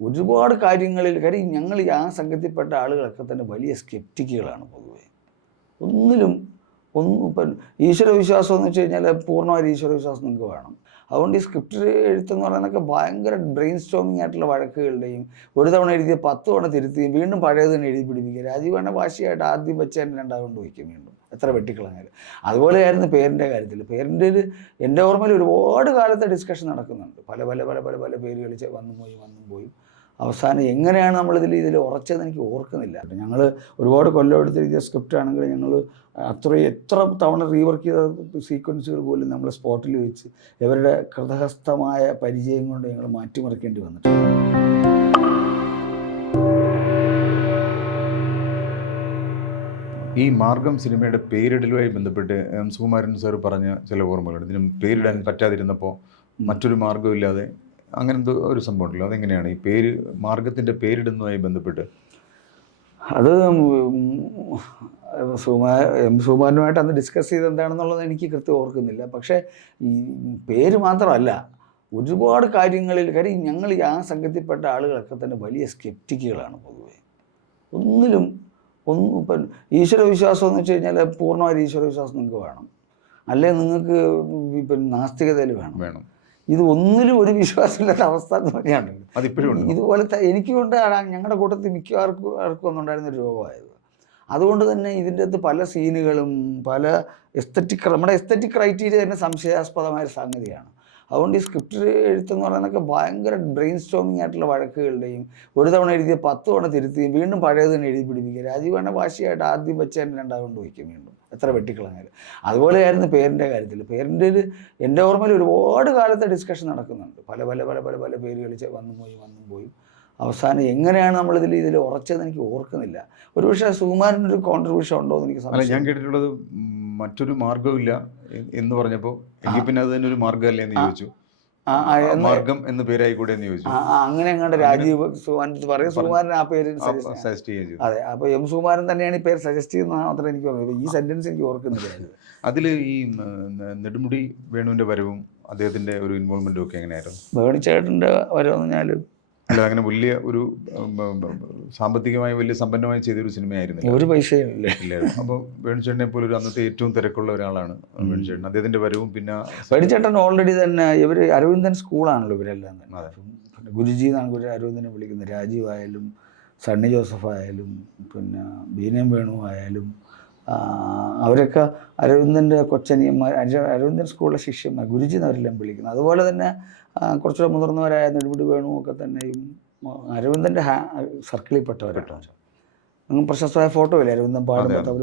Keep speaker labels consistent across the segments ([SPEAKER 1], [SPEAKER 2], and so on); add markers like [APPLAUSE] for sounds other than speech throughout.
[SPEAKER 1] ഒരുപാട് കാര്യങ്ങളിൽ കാര്യം ഞങ്ങൾ ആ സംഘത്തിൽപ്പെട്ട ആളുകളൊക്കെ തന്നെ വലിയ സ്കെപ്റ്റിക്കുകളാണ് പൊതുവെ. ഒന്നിലും ഒന്നും ഇപ്പം ഈശ്വര വിശ്വാസം എന്ന് വെച്ച് കഴിഞ്ഞാൽ പൂർണമായിട്ട് ഈശ്വര വിശ്വാസം നിങ്ങൾക്ക് വേണം. അതുകൊണ്ട് ഈ സ്ക്രിപ്റ്റ് എഴുത്തെന്ന് പറയുന്നതൊക്കെ ഭയങ്കര ബ്രെയിൻ സ്ട്രോമിങ് ആയിട്ടുള്ള വഴക്കുകളുടെയും ഒരു തവണ എഴുതിയ പത്ത് തവണ തിരുത്തുകയും വീണ്ടും പഴയത് തന്നെ എഴുതി പിടിപ്പിക്കുക. രാജീവാണ് വാശിയായിട്ട് ആദ്യം വെച്ച് തന്നെ രണ്ടാകൊണ്ട് വയ്ക്കും വീണ്ടും. എത്ര വെട്ടിക്കളഞ്ഞാലും. അതുപോലെയായിരുന്നു പേരിന്റെ കാര്യത്തിൽ പേരിന്റെ എന്റെ ഓർമ്മയിൽ ഒരുപാട് കാലത്തെ ഡിസ്കഷൻ നടക്കുന്നുണ്ട്. പല പല പല പല പല പേരുകൾ വന്നും പോയി വന്നും പോയി. അവസാനം എങ്ങനെയാണ് നമ്മളിതിൽ ഇതിൽ ഉറച്ചതെന്ന് എനിക്ക് ഓർക്കുന്നില്ല. ഞങ്ങൾ ഒരുപാട് കൊല്ലം എടുത്തിരിക്കുന്ന സ്ക്രിപ്റ്റ് ആണെങ്കിൽ ഞങ്ങൾ അത്രയും എത്ര തവണ റീവർക്ക് ചെയ്ത സീക്വൻസുകൾ പോലും നമ്മൾ സ്പോട്ടിൽ വെച്ച് ഇവരുടെ കൃതഹസ്ഥമായ പരിചയം കൊണ്ട് ഞങ്ങൾ മാറ്റിമറിക്കേണ്ടി വന്നിട്ടുണ്ട്.
[SPEAKER 2] ഈ മാർഗം സിനിമയുടെ പേരിടലുമായി ബന്ധപ്പെട്ട് എം സുകുമാരൻ സാർ പറഞ്ഞ ചില ഓർമ്മകളുണ്ട്. ഇതിനും പേരിടാൻ പറ്റാതിരുന്നപ്പോൾ മറ്റൊരു മാർഗമില്ലാതെ അങ്ങനത്തെ ഒരു സംഭവം ഉണ്ടല്ലോ അതെങ്ങനെയാണ്? ഈ പേര് മാർഗത്തിന്റെ പേരിടുന്നതുമായി ബന്ധപ്പെട്ട്.
[SPEAKER 1] അത് എം സുമാനുമായിട്ട് അന്ന് ഡിസ്കസ് ചെയ്ത് എന്താണെന്നുള്ളത് എനിക്ക് കൃത്യം ഓർക്കുന്നില്ല. പക്ഷേ ഈ പേര് മാത്രമല്ല ഒരുപാട് കാര്യങ്ങളിൽ കാര്യം ഞങ്ങൾ ആ സംഘത്തിൽപ്പെട്ട ആളുകളൊക്കെ തന്നെ വലിയ സ്കെപ്റ്റിക്കുകളാണ് പൊതുവെ. ഒന്നിലും ഒന്നും ഇപ്പം ഈശ്വര വിശ്വാസം എന്ന് വെച്ച് കഴിഞ്ഞാൽ പൂർണമായ ഈശ്വര വിശ്വാസം നിങ്ങൾക്ക് വേണം. അല്ലെ നിങ്ങൾക്ക് ഇപ്പം നാസ്തികതയിൽ വേണം.
[SPEAKER 2] വേണം.
[SPEAKER 1] ഇത് ഒന്നിലും ഒരു വിശ്വാസമില്ലാത്ത അവസ്ഥ എന്ന് പറഞ്ഞാണ്
[SPEAKER 2] അതിപ്പോഴും ഇതുപോലെ
[SPEAKER 1] ഇതുപോലത്തെ എനിക്ക് കൊണ്ടാണ് ഞങ്ങളുടെ കൂട്ടത്തിൽ മിക്കവാർക്കും ആർക്കും ഒന്നുണ്ടായിരുന്ന ഒരു രോഗമായത്. അതുകൊണ്ട് തന്നെ ഇതിന്റെ അകത്ത് പല സീനുകളും പല എസ്തറ്റിക് നമ്മുടെ എസ്തറ്റിക് ക്രൈറ്റീരിയ തന്നെ സംശയാസ്പദമായ സംഗതിയാണ്. അതുകൊണ്ട് ഈ സ്ക്രിപ്റ്റ് എഴുത്തെന്ന് പറയുന്നതൊക്കെ ഭയങ്കര ബ്രെയിൻ സ്റ്റോമിങ് ആയിട്ടുള്ള വഴക്കുകളുടെയും ഒരു തവണ എഴുതിയ പത്ത് തവണ തിരുത്തുകയും വീണ്ടും പഴയത് തന്നെ എഴുതി പിടിപ്പിക്കുക. രാജീവ് വേണ്ട വാശിയായിട്ട് ആദ്യം വെച്ച് തന്നെ രണ്ടാകൊണ്ട് വയ്ക്കും വീണ്ടും. എത്ര വെട്ടിക്കളഞ്ഞാലും. അതുപോലെയായിരുന്നു പേരിന്റെ കാര്യത്തിൽ. പേരിന്റെ എന്റെ ഓർമ്മയിൽ ഒരുപാട് കാലത്തെ ഡിസ്കഷൻ നടക്കുന്നുണ്ട്. പല പല പല പല പല പേരുകൾ കളിച്ച് വന്നും പോയി വന്നും പോയി. അവസാനം എങ്ങനെയാണ് നമ്മൾ ഇതിൽ ഉറച്ചതെന്ന് എനിക്ക് ഓർക്കുന്നില്ല. ഒരുപക്ഷെ സുകുമാരനൊരു കോൺട്രിബ്യൂഷൻ ഉണ്ടോ എന്ന് എനിക്ക്
[SPEAKER 2] ഞാൻ കേട്ടിട്ടുള്ളത് മറ്റൊരു മാർഗമില്ല എന്ന് പറഞ്ഞപ്പോൾ എനിക്ക് പിന്നെ അത് തന്നെ ഒരു മാർഗമല്ലേ എന്ന് ചോദിച്ചു.
[SPEAKER 1] എന്ന്
[SPEAKER 2] മാർഗം എന്ന് പേരായിക്കൂടെ എന്ന് ചോദിച്ചു.
[SPEAKER 1] ആ, ആ, അങ്ങനെ എങ്ങാണ്ട് രാജീവ് സുകുമാരൻ പറയും. സുകുമാരൻ ആ പേര് സജസ്റ്റ്
[SPEAKER 2] ചെയ്തു.
[SPEAKER 1] അതെ അപ്പോൾ എം സുകുമാരൻ തന്നെയാണ് ഈ പേര് സജസ്റ്റ് ചെയ്യുന്നത് മാത്രമേ എനിക്ക് ഓർമ്മ ഈ സെന്റൻസ് എനിക്ക് ഓർക്കുന്നില്ല. [LAUGHS]
[SPEAKER 2] അതിൽ ഈ നെടുമുടി വേണുവിന്റെ വരവും അദ്ദേഹത്തിന്റെ ഒരു ഇൻവോൾവ്മെന്റും ഒക്കെ എങ്ങനെയായിരുന്നു?
[SPEAKER 1] വേണിച്ചേട്ടന്റെ വരവെന്ന് പറഞ്ഞാൽ
[SPEAKER 2] അല്ല അങ്ങനെ വലിയ ഒരു സാമ്പത്തികമായി വലിയ സമ്പന്നമായി ചെയ്തൊരു സിനിമയായിരുന്നു
[SPEAKER 1] ഒരു പൈസയും ഇല്ല.
[SPEAKER 2] അപ്പോൾ വേണുചേട്ടനെ പോലെ ഒരു അന്നത്തെ ഏറ്റവും തിരക്കുള്ള ഒരാളാണ് വേണുചേട്ടൻ. അദ്ദേഹത്തിന്റെ വരവും പിന്നെ
[SPEAKER 1] വേണുചേട്ടൻ ഓൾറെഡി തന്നെ ഇവർ അരവിന്ദൻ സ്കൂളാണല്ലോ ഇവരെല്ലാം തന്നെ. ഗുരുജി എന്നാണ് ഗുരു അരവിന്ദനെ വിളിക്കുന്നത്. രാജീവ് ആയാലും സണ്ണി ജോസഫ് ആയാലും പിന്നെ ബീനം വേണു ആയാലും അവരൊക്കെ അരവിന്ദന്റെ കൊച്ചനിയന്മാർ അരവിന്ദൻ സ്കൂളിലെ ശിഷ്യന്മാർ ഗുരുജി എന്നവരെല്ലാം വിളിക്കുന്നത് അതുപോലെ തന്നെ കുറച്ചുകൂടെ മുതിർന്നവരായ നെടുമുടി വേണു ഒക്കെ തന്നെയും അരവിന്ദന്റെ ഹാ സർക്കിളിൽ പെട്ടവരാണ് പ്രശസ്തമായ ഫോട്ടോ ഇല്ലേ അരവിന്ദൻ പാടുമ്പോൾ അവർ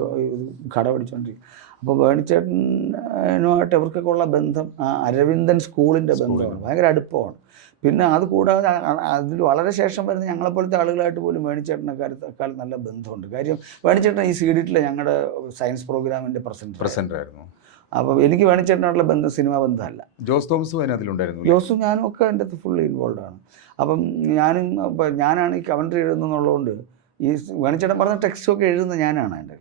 [SPEAKER 1] കട പിടിച്ചോണ്ടിരിക്കും അപ്പോൾ വേണിച്ചേട്ടനുമായിട്ട് ഇവർക്കൊക്കെ ഉള്ള ബന്ധം ആ അരവിന്ദൻ സ്കൂളിന്റെ ബന്ധമാണ്. ഭയങ്കര അടുപ്പമാണ്. പിന്നെ അത് കൂടാതെ അതിൽ വളരെ ശേഷം വരുന്ന ഞങ്ങളെപ്പോലത്തെ ആളുകളായിട്ട് പോലും വേണിച്ചേട്ടനെ കാര്യത്തെക്കാൾ നല്ല ബന്ധമുണ്ട്. കാര്യം വേണിച്ചേട്ടൻ ഈ സി ഡിറ്റിലെ ഞങ്ങളുടെ സയൻസ് പ്രോഗ്രാമിന്റെ പ്രസന്റ്
[SPEAKER 2] പ്രസന്റ് ആയിരുന്നു
[SPEAKER 1] അപ്പോൾ എനിക്ക് വേണിച്ചേട്ടനായിട്ടുള്ള ബന്ധം സിനിമാ ബന്ധമല്ല.
[SPEAKER 2] ജോസ് തോമസും അതിനകത്തിലുണ്ടായിരുന്നു
[SPEAKER 1] ജോസും ഞാനും ഒക്കെ എന്റെ അകത്ത് ഫുള്ളി ഇൻവോൾവ് ആണ്. അപ്പം ഞാനും ഞാനാണ് ഈ കമൻട്രി എഴുതുന്നുള്ളതുകൊണ്ട് ഈ വേണിച്ചേട്ടൻ പറഞ്ഞ ടെക്സ്റ്റ് ഒക്കെ എഴുതുന്ന ഞാനാണ്
[SPEAKER 2] എന്റെ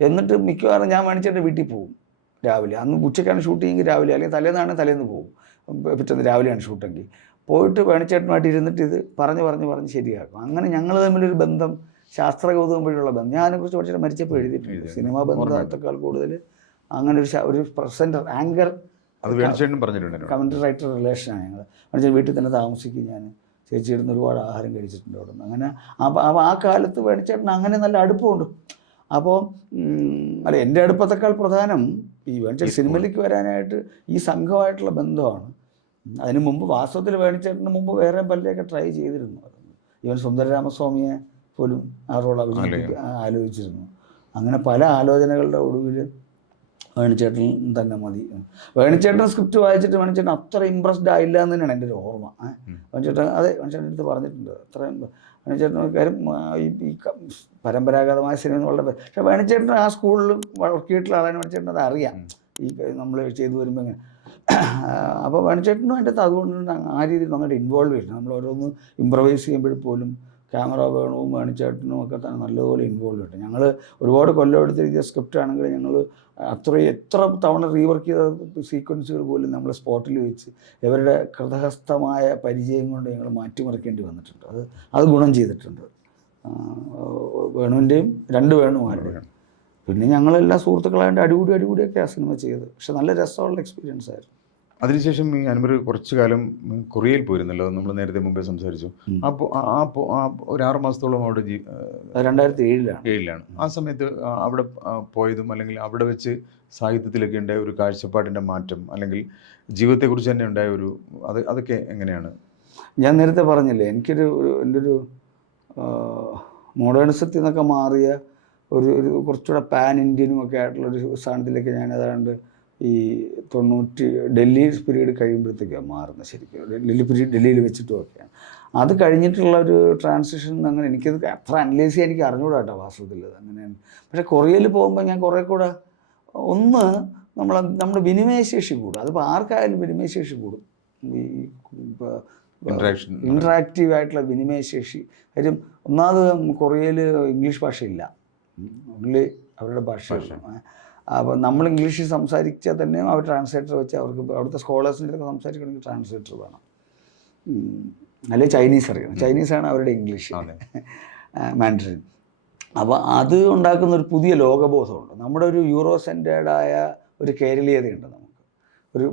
[SPEAKER 1] എന്നിട്ട് മിക്കവാറും ഞാൻ വേണിച്ചേട്ടൻ വീട്ടിൽ പോകും രാവിലെ. അന്ന് ഉച്ചയ്ക്കാണ് ഷൂട്ടിങ് രാവിലെ. അല്ലെങ്കിൽ തലേന്നാണ് തലേന്ന് പോകും. പിറ്റേന്ന് രാവിലെയാണ് ഷൂട്ടെങ്കിൽ. പോയിട്ട് വേണിച്ചേട്ടനുമായിട്ട് ഇരുന്നിട്ട് ഇത് പറഞ്ഞ് പറഞ്ഞ് പറഞ്ഞ് ശരിയാക്കും. അങ്ങനെ ഞങ്ങൾ തമ്മിലൊരു ബന്ധം ശാസ്ത്ര കൗതുകം വഴിയുള്ള ബന്ധം. ഞാൻ അതിനെക്കുറിച്ച് പഠിച്ചിട്ട് മരിച്ചപ്പോൾ എഴുതിയിട്ടുണ്ട്.
[SPEAKER 2] എഴുതി.
[SPEAKER 1] സിനിമാ ബന്ധത്തെക്കാൾ കൂടുതൽ അങ്ങനെ ഒരു ഒരു പ്രസന്റർ ആങ്കർ കമൻട്രി റൈറ്റർ റിലേഷനാണ് ഞങ്ങൾ. മനുഷ്യൻ വീട്ടിൽ തന്നെ താമസിക്കും ഞാൻ. ചേച്ചിയിരുന്ന് ഒരുപാട് ആഹാരം കഴിച്ചിട്ടുണ്ട് അവിടെ നിന്ന് അങ്ങനെ അപ്പോൾ അപ്പോൾ ആ കാലത്ത് വേണിച്ചേട്ടൻ അങ്ങനെ നല്ല അടുപ്പമുണ്ട്. അപ്പോൾ അല്ല എന്റെ അടുപ്പത്തേക്കാൾ പ്രധാനം ഈ വേണിച്ചേട്ടൻ സിനിമയിലേക്ക് വരാനായിട്ട് ഈ സംഘമായിട്ടുള്ള ബന്ധമാണ്. അതിന് മുമ്പ് വാസ്തവത്തിൽ വേണിച്ചേട്ടന് മുമ്പ് വേറെ പലരെയൊക്കെ ട്രൈ ചെയ്തിരുന്നു. ഇവൻ സുന്ദരരാമസ്വാമിയെ പോലും ആ റോൾ അഭിനയിക്കാൻ ആലോചിച്ചിരുന്നു. അങ്ങനെ പല ആലോചനകളുടെ ഒടുവിൽ വേണിച്ചേട്ടൻ തന്നെ മതി. വേണിച്ചേട്ടൻ സ്ക്രിപ്റ്റ് വായിച്ചിട്ട് വേണിച്ചേട്ടൻ അത്ര ഇമ്പ്രസ്ഡ് ആയില്ല എന്ന് തന്നെയാണ് എന്റെ ഒരു ഓർമ്മ. വേണിച്ചേട്ടൻ അതെ വേണിച്ചേട്ടൻ അടുത്ത് പറഞ്ഞിട്ടുണ്ട്. അത്ര വേണിച്ചേട്ടൻ കാര്യം ഈ പരമ്പരാഗതമായ സിനിമ വളരെ പക്ഷേ വേണിച്ചേട്ടൻ ആ സ്കൂളിൽ വർക്ക് ചെയ്തിട്ടുള്ള ആളാണ് വേണിച്ചേട്ടൻ അത് അറിയാം. ഈ നമ്മൾ ചെയ്തു വരുമ്പോൾ ഇങ്ങനെ. അപ്പോൾ വേണിച്ചേട്ടനും അതിന്റെ അതുകൊണ്ട് ആ രീതിയിൽ നന്നായിട്ട് ഇൻവോൾവ് ചെയ്തിട്ടുണ്ട് നമ്മൾ ഓരോന്ന് ഇമ്പ്രവൈസ് ചെയ്യുമ്പോൾ പോലും ക്യാമറ വേണവും വേണിച്ചേട്ടനും ഒക്കെ തന്നെ നല്ലപോലെ ഇൻവോൾവ് ഉണ്ട് ഞങ്ങൾ ഒരുപാട് കൊല്ലം എടുത്തിരിക്കുന്ന സ്ക്രിപ്റ്റ് ആണെങ്കിൽ ഞങ്ങൾ അത്രയും എത്ര തവണ റീവർക്ക് ചെയ്ത സീക്വൻസുകൾ പോലും നമ്മൾ സ്പോട്ടിൽ വെച്ച് ഇവരുടെ കൃതഹസ്ഥമായ പരിചയം കൊണ്ട് ഞങ്ങൾ മാറ്റിമറിക്കേണ്ടി വന്നിട്ടുണ്ട്. അത് അത് ഗുണം ചെയ്തിട്ടുണ്ട്. വേണുവിന്റെയും രണ്ട് വേണുമാരുടെയും. പിന്നെ ഞങ്ങളെല്ലാ സുഹൃത്തുക്കളായിട്ട് അടികൂടി അടികൂടിയൊക്കെ ആ സിനിമ ചെയ്തത്. പക്ഷെ നല്ല രസമുള്ള എക്സ്പീരിയൻസ് ആയിരുന്നു.
[SPEAKER 2] അതിനുശേഷം ഈ അനുമതി കുറച്ചു കാലം കൊറിയയിൽ പോയിരുന്നല്ലോ നമ്മൾ നേരത്തെ മുമ്പേ സംസാരിച്ചു. അപ്പോൾ ആ ഒരു ആറ് മാസത്തോളം അവിടെ
[SPEAKER 1] രണ്ടായിരത്തി ഏഴിലാണ്.
[SPEAKER 2] ഏഴിലാണ്. ആ സമയത്ത് അവിടെ പോയതും അല്ലെങ്കിൽ അവിടെ വെച്ച് സാഹിത്യത്തിലൊക്കെ ഉണ്ടായ ഒരു കാഴ്ചപ്പാടിന്റെ മാറ്റം അല്ലെങ്കിൽ ജീവിതത്തെക്കുറിച്ച് തന്നെ ഉണ്ടായ ഒരു അത് അതൊക്കെ എങ്ങനെയാണ്?
[SPEAKER 1] ഞാൻ നേരത്തെ പറഞ്ഞില്ലേ എനിക്കൊരു ഒരു എന്റെ ഒരു മോഡേണിസത്തിൽ നിന്നൊക്കെ മാറിയ ഒരു ഒരു കുറച്ചുകൂടെ പാൻ ഇന്ത്യനും ഒക്കെ ആയിട്ടുള്ള ഒരു സ്ഥാനത്തിലേക്ക് ഞാൻ ഏതാണ്ട് ഈ തൊണ്ണൂറ്റി ഡൽഹി പീരീഡ് കഴിയുമ്പോഴത്തേക്കാണ് മാറുന്നത് ശരിക്കും. ഡൽഹി പീരീഡ് ഡൽഹിയിൽ വെച്ചിട്ടും ഒക്കെയാണ് അത് കഴിഞ്ഞിട്ടുള്ള ഒരു ട്രാൻസിഷൻ അങ്ങനെ എനിക്കത് അത്ര അനലൈസ് ചെയ്യാൻ എനിക്ക് അറിഞ്ഞുകൂടാട്ടോ കേട്ടോ വാസ്തവത്തിൽ അങ്ങനെയാണ് പക്ഷേ കൊറിയയിൽ പോകുമ്പോൾ ഞാൻ കുറേ കൂടെ ഒന്ന് നമ്മൾ നമ്മുടെ വിനിമയശേഷി കൂടും. അതിപ്പോൾ ആർക്കായാലും വിനിമയശേഷി കൂടും. ഈ. ഇൻട്രാക്റ്റീവ് ആയിട്ടുള്ള വിനിമയശേഷി കാര്യം ഒന്നാമത് കൊറിയയിൽ ഇംഗ്ലീഷ് ഭാഷയില്ല. ഉള്ളി അവരുടെ ഭാഷ. അപ്പോൾ നമ്മൾ ഇംഗ്ലീഷിൽ സംസാരിച്ചാൽ തന്നെ അവർ ട്രാൻസ്ലേറ്റർ വെച്ച് അവർക്ക് അവിടുത്തെ സ്കോളേഴ്സിന്റെ അടുത്ത് സംസാരിക്കണമെങ്കിൽ ട്രാൻസ്ലേറ്റർ വേണം. അല്ലെങ്കിൽ ചൈനീസ് അറിയണം. ചൈനീസാണ് അവരുടെ ഇംഗ്ലീഷ്. മാൻഡറിൻ അപ്പോൾ അത് ഉണ്ടാക്കുന്ന ഒരു പുതിയ ലോകബോധമുണ്ട്. നമ്മുടെ ഒരു യൂറോ സെന്റേഡായ ഒരു കേരളീയതയുണ്ട് നമുക്ക്. ഒരു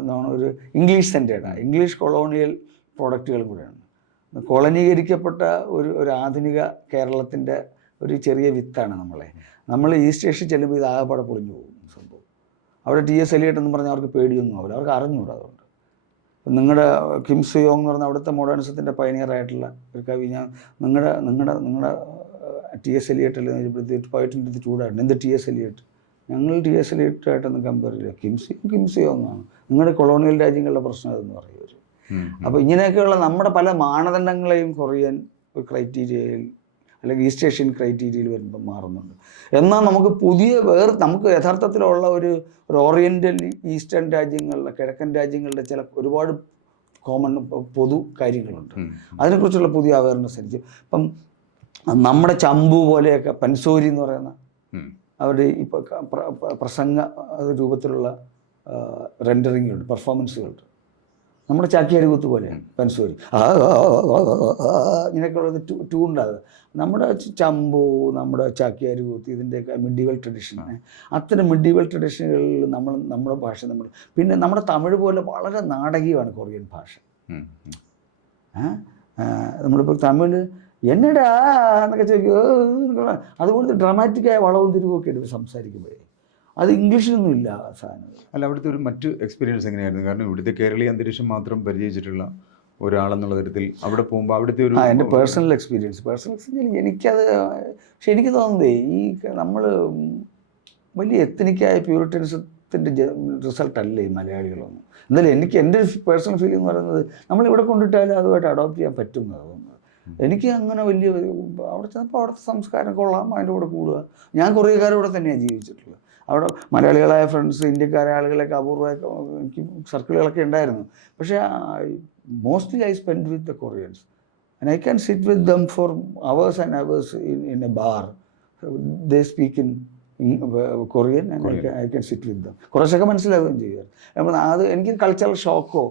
[SPEAKER 1] എന്താണ് ഒരു ഇംഗ്ലീഷ് സെന്റേഡാണ് ഇംഗ്ലീഷ് കൊളോണിയൽ പ്രോഡക്റ്റുകൾ കൂടെയാണ്. കോളനീകരിക്കപ്പെട്ട ഒരു ഒരു ആധുനിക കേരളത്തിന്റെ ഒരു ചെറിയ വിത്താണ് നമ്മളെ. നമ്മൾ ഈ സ്റ്റേഷൻ ചെല്ലുമ്പോൾ ഇത് ആകെപ്പാടെ പൊളിഞ്ഞു പോകും സംഭവം. അവിടെ ടി എസ് എലിയട്ട് എന്ന് പറഞ്ഞാൽ അവർക്ക് പേടിയൊന്നും ആവില്ല. അവർക്ക് അറിഞ്ഞുകൂടാ അതുകൊണ്ട്. നിങ്ങളുടെ കിംസ് യോങ് എന്ന് പറഞ്ഞ അവിടുത്തെ മോഡേണിസത്തിന്റെ പയനിയറായിട്ടുള്ള ഒരു കവി ഞാൻ നിങ്ങളുടെ നിങ്ങളുടെ നിങ്ങളുടെ ടി എസ് എലിയട്ട് അല്ലെങ്കിൽ പോയിട്ടിന്റെ പോയിട്ടുണ്ട് ചൂടായിരുന്നു. എന്ത് ടി എസ് എലിയട്ട്? ഞങ്ങൾ ടി എസ് എലിയട്ടായിട്ടൊന്നും കമ്പയർ ചെയ്യില്ല. കിംസ് സിയോങ് കിം സുയോങ് ആണ്. നിങ്ങളുടെ കൊളോണിയൽ രാജ്യങ്ങളുടെ പ്രശ്നം അതെന്ന് പറയും അവർ. അപ്പോൾ ഇങ്ങനെയൊക്കെയുള്ള നമ്മുടെ പല മാനദണ്ഡങ്ങളെയും കൊറിയൻ ഒരു ക്രൈറ്റീരിയയിൽ അല്ലെങ്കിൽ ഈസ്റ്റ് ഏഷ്യൻ ക്രൈറ്റീരിയയിൽ വരുമ്പോൾ മാറുന്നുണ്ട്. എന്നാൽ നമുക്ക് പുതിയ വേറെ നമുക്ക് യഥാർത്ഥത്തിലുള്ള ഒരു ഒരു ഓറിയന്റൽ ഈസ്റ്റേൺ രാജ്യങ്ങളിലെ കിഴക്കൻ രാജ്യങ്ങളുടെ ചില ഒരുപാട് കോമൺ പൊതു കാര്യങ്ങളുണ്ട്. അതിനെക്കുറിച്ചുള്ള പുതിയ അവയർനെസ് എനിക്ക്. ഇപ്പം നമ്മുടെ ചമ്പു പോലെയൊക്കെ പൻസോരി എന്ന് പറയുന്ന. അവരുടെ ഇപ്പോൾ പ്രസംഗ രൂപത്തിലുള്ള റെൻഡറിങ്ങുണ്ട് പെർഫോമൻസുകളുണ്ട് നമ്മുടെ ചാക്യാരികൂത്ത് പോലെ പോലെയാണ് ഇങ്ങനെയൊക്കെയുള്ളത് ടൂ ട്യൂണ്ടാകുക നമ്മുടെ ചമ്പു നമ്മുടെ ചാക്യാരികൂത്ത് ഇതിന്റെയൊക്കെ മിഡീവൽ ട്രഡീഷനാണ് അത്തരം മിഡീവൽ ട്രഡീഷനുകളിൽ നമ്മൾ നമ്മുടെ ഭാഷ നമ്മൾ പിന്നെ നമ്മുടെ തമിഴ് പോലെ വളരെ നാടകീയമാണ് കൊറിയൻ ഭാഷ നമ്മളിപ്പോൾ തമിഴ് എന്നടാ എന്നൊക്കെ ചോദിക്കും അതുപോലത്തെ ഡ്രാമാറ്റിക്കായ വളവും തിരിവുമൊക്കെ എടുത്ത് സംസാരിക്കുമ്പോഴേ അത് ഇംഗ്ലീഷിലൊന്നും ഇല്ല സാധനം.
[SPEAKER 2] അല്ല അവിടുത്തെ ഒരു മറ്റു എക്സ്പീരിയൻസ് എങ്ങനെയായിരുന്നു? കാരണം ഇവിടുത്തെ കേരളീയ അന്തരീക്ഷം മാത്രം പരിചയിച്ചിട്ടുള്ള ഒരാളെന്നുള്ള തരത്തിൽ അവിടെ പോകുമ്പോൾ അവിടുത്തെ ഒരു
[SPEAKER 1] എന്റെ പേഴ്സണൽ എക്സ്പീരിയൻസ് പേഴ്സണൽ എക്സ്പീരിയൻസ് എനിക്കത് പക്ഷെ എനിക്ക് തോന്നുന്നതേ ഈ നമ്മൾ വലിയ എത്തനിക്കായ പ്യൂരിറ്റൻസത്തിന്റെ റിസൾട്ട് അല്ല ഈ മലയാളികളൊന്നും. എന്നാലും എനിക്ക് എന്റെ പേഴ്സണൽ ഫീലിംഗ് എന്ന് പറയുന്നത് നമ്മൾ ഇവിടെ കൊണ്ടിട്ടാലും അതുമായിട്ട് അഡോപ്റ്റ് ചെയ്യാൻ പറ്റും എന്നാണ് തോന്നുന്നത്. എനിക്ക് അങ്ങനെ വലിയ അവിടെ ചെന്നപ്പോൾ അവിടുത്തെ സംസ്കാരം കൊള്ളാം അതിന്റെ കൂടെ കൂടുക. ഞാൻ കുറേ കാലം ഇവിടെ തന്നെയാണ് ജീവിച്ചിട്ടുള്ളത്. അവിടെ മലയാളികളായ ഫ്രണ്ട്സ് ഇന്ത്യക്കാരായ ആളുകളൊക്കെ എനിക്ക് സർക്കിളുകളൊക്കെ ഉണ്ടായിരുന്നു. പക്ഷേ mostly I spend with the Koreans and I can sit with them for hours and hours in in a bar they speak in Korean and I can sit with them. കുറച്ചൊക്കെ മനസ്സിലാവുകയും ചെയ്യുക അപ്പോൾ അത് എനിക്ക് കൾച്ചറൽ ഷോക്കോ.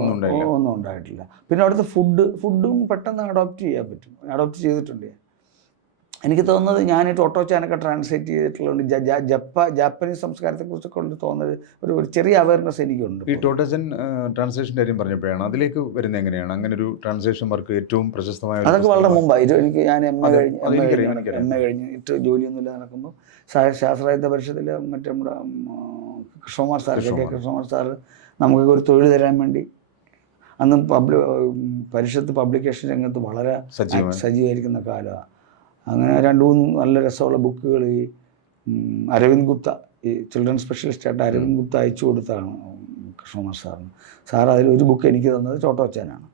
[SPEAKER 2] ഒന്നും
[SPEAKER 1] ഉണ്ടായിട്ടില്ല. പിന്നെ അവിടുത്തെ ഫുഡ് ഫുഡും പെട്ടെന്ന് അഡോപ്റ്റ് ചെയ്യാൻ പറ്റും. അഡോപ്റ്റ് ചെയ്തിട്ടുണ്ട് ഞാൻ. എനിക്ക് തോന്നുന്നത് ഞാൻ ടോട്ടോച്ചാനൊക്കെ ട്രാൻസ്ലേറ്റ് ചെയ്തിട്ടുള്ളതുകൊണ്ട് ജപ്പ ജാപ്പനീസ് സംസ്കാരത്തെക്കുറിച്ചൊക്കെ കൊണ്ട് തോന്നുന്നത് ഒരു ഒരു ചെറിയ അവയർനെസ് എനിക്കുണ്ട്
[SPEAKER 2] ഈ ടോട്ടസൻ ട്രാൻസ്ലേഷന്റെ കാര്യം പറഞ്ഞപ്പോഴാണ്. അതിലേക്ക് വരുന്നത് എങ്ങനെയാണ്? അങ്ങനെ ഒരു ട്രാൻസ്ലേഷൻ വർക്ക് ഏറ്റവും പ്രശസ്തമായ
[SPEAKER 1] അതൊക്കെ വളരെ. മുമ്പായി. എനിക്ക് ഞാൻ എം എ കഴിഞ്ഞ് എം എ കഴിഞ്ഞിട്ട് ജോലിയൊന്നുമില്ല നടക്കുമ്പോൾ ശാസ്ത്രായുധ പരിഷത്തിൽ മറ്റേ നമ്മുടെ Krishnakumar sir K
[SPEAKER 2] Krishnakumar.
[SPEAKER 1] Sir നമുക്ക് ഒരു തൊഴിൽ തരാൻ വേണ്ടി അന്ന് പബ്ലി പരിഷത്ത് പബ്ലിക്കേഷൻ രംഗത്ത് വളരെ
[SPEAKER 2] സജീവമായി.
[SPEAKER 1] സജീവമായിരിക്കുന്ന കാലമാണ്. അങ്ങനെ രണ്ട് മൂന്ന് നല്ല രസമുള്ള ബുക്കുകൾ ഈ അരവിന്ദ് ഗുപ്ത ഈ ചിൽഡ്രൻ സ്പെഷ്യലിസ്റ്റ് ആയിട്ട് അരവിന്ദ് ഗുപ്ത അയച്ചു കൊടുത്താണ് കൃഷ്ണകുമാർ സാറിന്. സാർ അതിൽ ഒരു ബുക്ക് എനിക്ക് തന്നത് ചോട്ടോച്ചാനാണ്.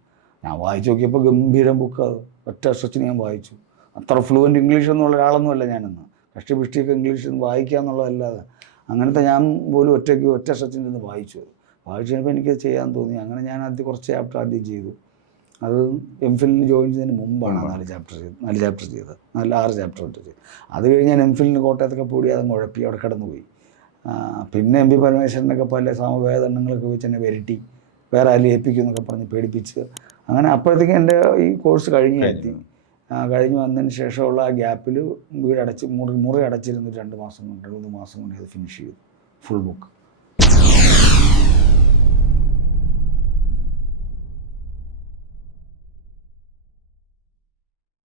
[SPEAKER 1] ഞാൻ വായിച്ചു നോക്കിയപ്പോൾ ഗംഭീരം ബുക്ക് അത്. ഒറ്റ സ്ട്രെച്ചിന് ഞാൻ വായിച്ചു. അത്ര ഫ്ലുവന്റ് ഇംഗ്ലീഷ് എന്നുള്ള ഒരാളൊന്നുമല്ല ഞാനിന്ന്. കഷ്ടിപിഷ്ടിയൊക്കെ ഇംഗ്ലീഷ് വായിക്കുക എന്നുള്ളതല്ലാതെ. അങ്ങനത്തെ ഞാൻ പോലും ഒറ്റയ്ക്ക് ഒറ്റ സച്ചിന്റെ നിന്ന് വായിച്ചു. വായിച്ചപ്പോൾ വായിച്ചു കഴിഞ്ഞപ്പോൾ എനിക്കത് ചെയ്യാൻ തോന്നി. അങ്ങനെ ഞാൻ ആദ്യം കുറച്ച് ചാപ്റ്റർ ആദ്യം ചെയ്തു. അത് എം ഫിലിന് ജോയിൻ ചെയ്തതിന് മുമ്പാണ് നാല് ചാപ്റ്റർ ചെയ്ത് നാല് ചാപ്റ്റർ ചെയ്തത്. നാല് ആറ് ചാപ്റ്റർ ചെയ്തത്. അത് കഴിഞ്ഞ് ഞാൻ എം ഫിലിന് കോട്ടയത്തൊക്കെ പോയി അത് കുഴപ്പി അവിടെ കടന്നുപോയി. പിന്നെ എം പി പരമേശ്വരനൊക്കെ പല സാമവേദനങ്ങളൊക്കെ വെച്ച് എന്നെ വരട്ടി വേറെ ആരും ഏൽപ്പിക്കും എന്നൊക്കെ പറഞ്ഞ് പേടിപ്പിച്ച്. അങ്ങനെ അപ്പോഴത്തേക്കും എന്റെ ഈ കോഴ്സ് കഴിഞ്ഞ്. എത്തി കഴിഞ്ഞ് വന്നതിന് ശേഷമുള്ള ആ ഗ്യാപ്പിൽ വീട് അടച്ച് മുറി മുറി അടച്ചിരുന്ന് രണ്ട് മാസം കൊണ്ട് മൂന്ന് മാസം കൊണ്ട് അത് ഫിനിഷ് ചെയ്തു. Full book